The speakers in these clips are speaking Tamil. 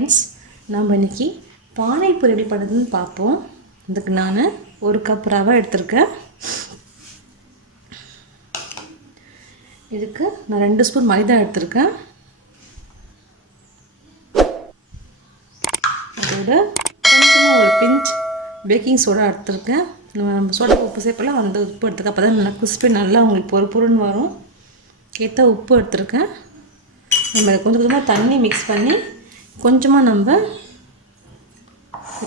ஃப்ரெண்ட்ஸ், நம்ம இன்றைக்கி பானிபூரி எப்படி பண்ணுறதுன்னு பார்ப்போம். அதுக்கு நான் 1 கப் ரவை எடுத்திருக்கேன். இதுக்கு நான் 2 ஸ்பூன் மைதா எடுத்திருக்கேன். அதோட கொஞ்சமாக ஒரு பிஞ்ச் பேக்கிங் சோடா எடுத்திருக்கேன். நம்ம சோடா உப்பு சேர்ப்பெல்லாம் அந்த உப்பு எடுத்துருக்கேன். அப்போ தான் நல்லா கிறிஸ்பி நல்லா உங்களுக்கு பொறுன்னு வரும். ஏற்ற உப்பு எடுத்திருக்கேன். நம்ம கொஞ்சம் கொஞ்சமாக தண்ணி மிக்ஸ் பண்ணி கொஞ்சமாக நம்ம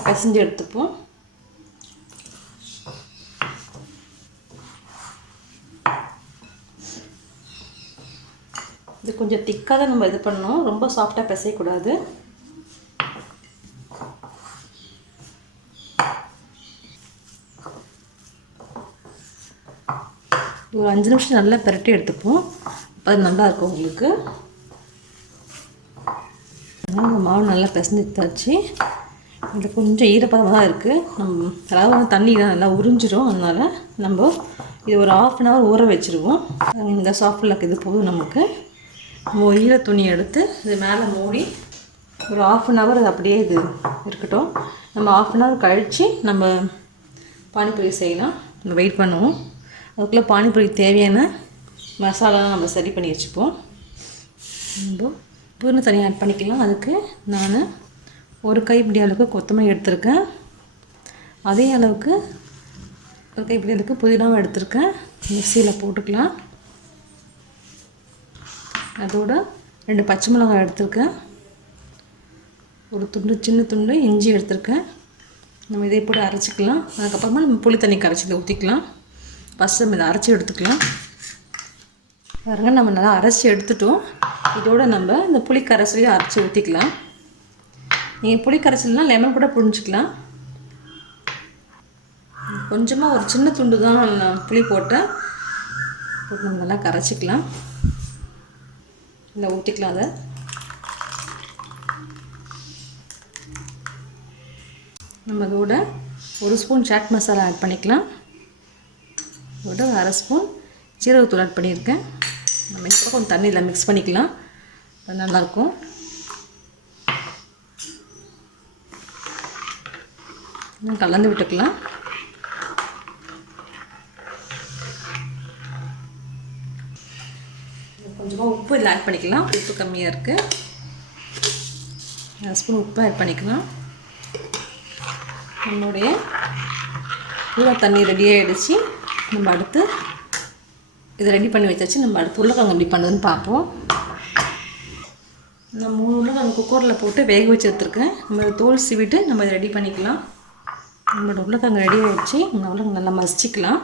பிசைஞ்சு எடுத்துப்போம். இது கொஞ்சம் திக்காக தான் நம்ம இது பண்ணணும், ரொம்ப சாஃப்டாக பிசையக்கூடாது. ஒரு 5 நிமிஷம் நல்லா பிரட்டி எடுத்துப்போம். அது நல்லாயிருக்கும் உங்களுக்கு. மாவு நல்லா பிசைஞ்சிட்டாச்சு. இது கொஞ்சம் ஈரப்பதமாக தான் இருக்குது. நம்ம அதாவது தண்ணி நல்லா உறிஞ்சிடும். அதனால் நம்ம இது ஒரு 1/2 hour ஊற வச்சுருவோம். இந்த சாஃப்டில் இது போதும். நமக்கு ஈர துணி எடுத்து இது மேலே மூடி ஒரு 1/2 hour அது அப்படியே இது இருக்கட்டும். நம்ம 1/2 hour கழித்து நம்ம பானிபூரி செய்யலாம். நம்ம வெயிட் பண்ணுவோம். அதுக்குள்ளே பானிபூரி தேவையான மசாலாலாம் நம்ம சரி பண்ணி வச்சுப்போம். நம்ம பூர்ண தனியாக ஆட் பண்ணிக்கலாம். அதுக்கு நான் 1 கைப்பிடி அளவுக்கு கொத்தமல்லி எடுத்திருக்கேன். அதே அளவுக்கு 1 கைப்பிடி அளவுக்கு புதினாவும் எடுத்திருக்கேன். மிக்சியில் போட்டுக்கலாம். அதோட 2 பச்சை மிளகாய் எடுத்திருக்கேன். ஒரு சின்ன துண்டு இஞ்சி எடுத்திருக்கேன். நம்ம இதே போட்டு அரைச்சிக்கலாம். அதுக்கப்புறமா நம்ம புளி தண்ணி கரைச்சி ஊற்றிக்கலாம். ஃபஸ்ட்டு நம்ம இதை அரைச்சி எடுத்துக்கலாம். பாருங்க, நம்ம நல்லா அரைச்சி எடுத்துட்டோம். இதோடு நம்ம இந்த புளி கரைசலையும் அரைச்சி ஊற்றிக்கலாம். நீங்கள் புளி கரைசல்னால் லெமன் கூட புழிஞ்சிக்கலாம். கொஞ்சமாக ஒரு சின்ன துண்டு தான் நான் புளி போட்டு நம்ம நல்லா கரைச்சிக்கலாம். இல்லை ஊற்றிக்கலாம். அதை நம்ம அதோட 1 ஸ்பூன் சாட் மசாலா ஆட் பண்ணிக்கலாம். அதோட 1/2 ஸ்பூன் சீரகத்தூள் ஆட் பண்ணியிருக்கேன். நம்ம இப்போ கொஞ்சம் தண்ணியில் மிக்ஸ் பண்ணிக்கலாம். அது நல்லாயிருக்கும். கலந்து விட்டுக்கலாம். கொஞ்சமாக உப்பு இதில் ஆட் பண்ணிக்கலாம். உப்பு கம்மியாக இருக்குது. 1 ஸ்பூன் உப்பு ஆட் பண்ணிக்கலாம். நம்மளுடைய பூரா தண்ணி ரெடியாகிடுச்சு. நம்ம அடுத்து இதை ரெடி பண்ணி வச்சாச்சு. நம்ம அடுத்து உருளைக்கிழங்கு எப்படி பண்ணுறதுன்னு பார்ப்போம். நான் 3 உருளைக்கிழங்கு குக்கரில் போட்டு வேக வச்சு எடுத்துருக்கேன். நம்ம தோல் சீவிட்டு நம்ம இதை ரெடி பண்ணிக்கலாம். நம்மளோட உருளைக்கிழங்கு ரெடி ஆகிடுச்சு. நம்ம உருளைக்கிழங்கு நல்லா மசிச்சிக்கலாம்.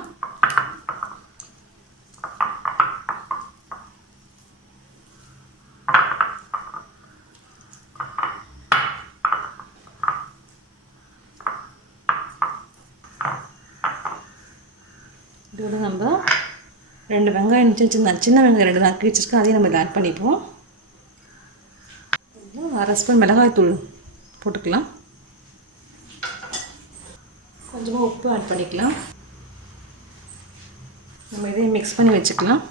இதோட நம்ம 2 வெங்காயம் சின்ன வெங்காயம் 2 நறுக்கி வச்சுருக்கோம். அதையும் நம்ம இதை ஆட் பண்ணிப்போம். 1/2 ஸ்பூன் மிளகாய் தூள் போட்டுக்கலாம். கொஞ்சமாக உப்பு ஆட் பண்ணிக்கலாம். நம்ம இதையும் மிக்ஸ் பண்ணி வச்சுக்கலாம்.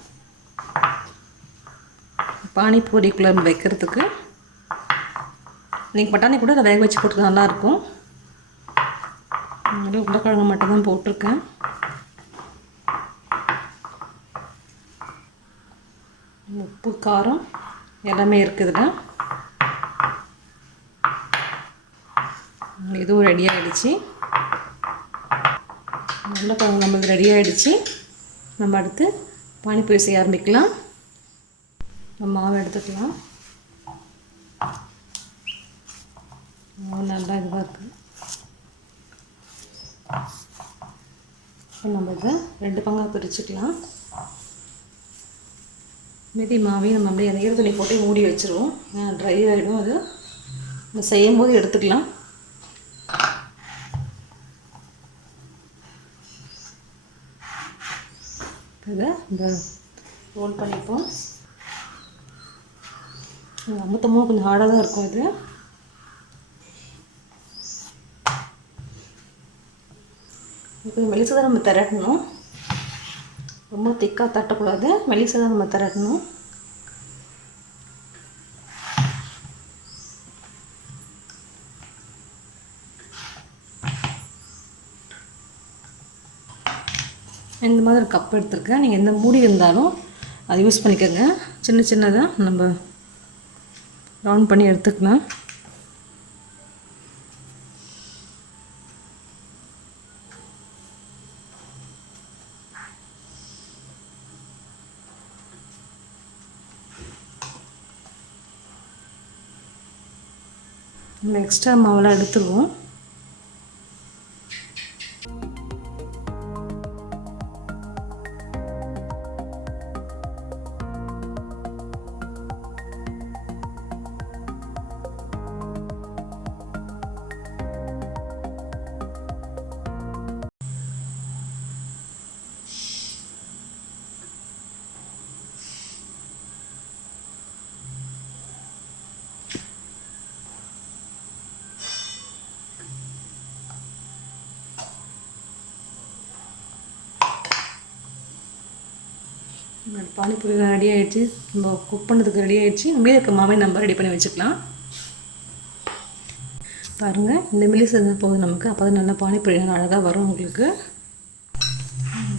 பானிபூரிக்குள்ளே வைக்கிறதுக்கு நீங்கள் பட்டாணி கூட அதை வேக வச்சு போட்டு நல்லாயிருக்கும். உருளைக்கிழங்கு மட்டும் தான் போட்டிருக்கேன். உப்பு காரம் எல்லாமே இருக்குதுல. இதுவும் ரெடி ஆகிடுச்சு. உருளைக்கிழங்கு நம்மளுக்கு ரெடி ஆகிடுச்சு. நம்ம அடுத்து பானிபூரி செய்ய ஆரம்பிக்கலாம். நம்ம மாவு எடுத்துக்கலாம். மாவு நல்லா இதுவாக இருக்குது. நம்ம இதை 2 பங்காக பிரிச்சுக்கலாம். மீதி மாவையும் நம்ம அப்படியே அந்த ஈரத்துணி போட்டு மூடி வச்சுருவோம். ட்ரை ஆகிடும். அது நம்ம செய்யும் போது எடுத்துக்கலாம். இதை இந்த ரோல் பண்ணிப்போம். அமுத்தமும் கொஞ்சம் ஹார்டாக தான் இருக்கும். இது கொஞ்சம் மெலிசாக தான் நம்ம திரட்டணும். ரொம்ப திக்காக தட்டக்கூடாது. மெலிசாக தான் நம்ம திரட்டணும். இந்த மாதிரி ஒரு கப் எடுத்துருக்கேன். நீங்கள் எந்த மூடி இருந்தாலும் அதை யூஸ் பண்ணிக்கோங்க. சின்ன சின்னதாக நம்ம ரவுண்ட் பண்ணி எடுத்துக்கலாம். நம்ம எக்ஸ்ட்ரா மாவெல்லாம் எடுத்துருவோம். பானிபூரி ரெடி ஆகிடுச்சு. நம்ம குக் பண்ணுறதுக்கு ரெடி ஆகிடுச்சு. மீதி இருக்க மாவை நம்ம ரெடி பண்ணி வச்சுக்கலாம். பாருங்கள், இந்த மில்லிஸ் இருந்தால் போதும் நமக்கு. அப்போ தான் நல்லா பானிபூரி நல்லா அழகாக வரும் உங்களுக்கு.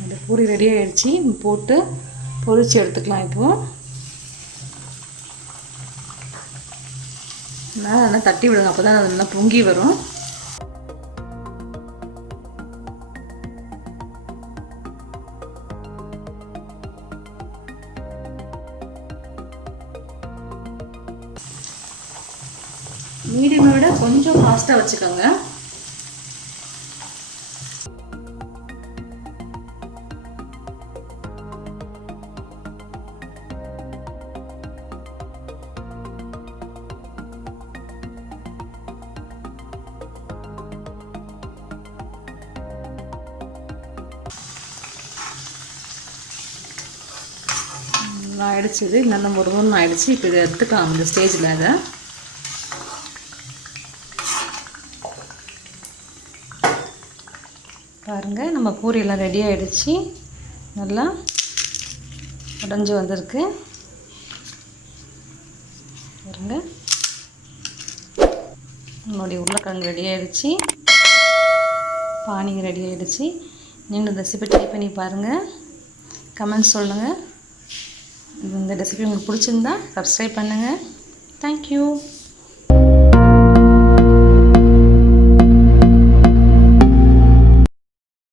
இந்த பூரி ரெடி ஆகிடுச்சு. போட்டு பொரிச்சு எடுத்துக்கலாம். இப்போது நல்லா தட்டி விடுங்க. அப்போ தான் அது நல்லா பொங்கி வரும். மீடியமை விட கொஞ்சம் ஃபாஸ்ட்டாக வச்சுக்கோங்க. ஆயிடுச்சு. இது நல்ல முருகன் ஆயிடுச்சு. இப்போ இதை எடுத்துக்கலாம் இந்த ஸ்டேஜில். அதை பாருங்கள், நம்ம பூரியெல்லாம் ரெடி ஆகிடுச்சு. நல்லா உடஞ்சி வந்திருக்கு பாருங்கள். நம்மளுடைய உருளைக்கிழங்கு ரெடி ஆகிடுச்சு. பானி ரெடி ஆகிடுச்சு. நீங்கள் இந்த ரெசிபி ட்ரை பண்ணி பாருங்கள். கமெண்ட்ஸ் சொல்லுங்கள். இந்த ரெசிபி உங்களுக்கு பிடிச்சிருந்தா சப்ஸ்கிரைப் பண்ணுங்கள். தேங்க்யூ.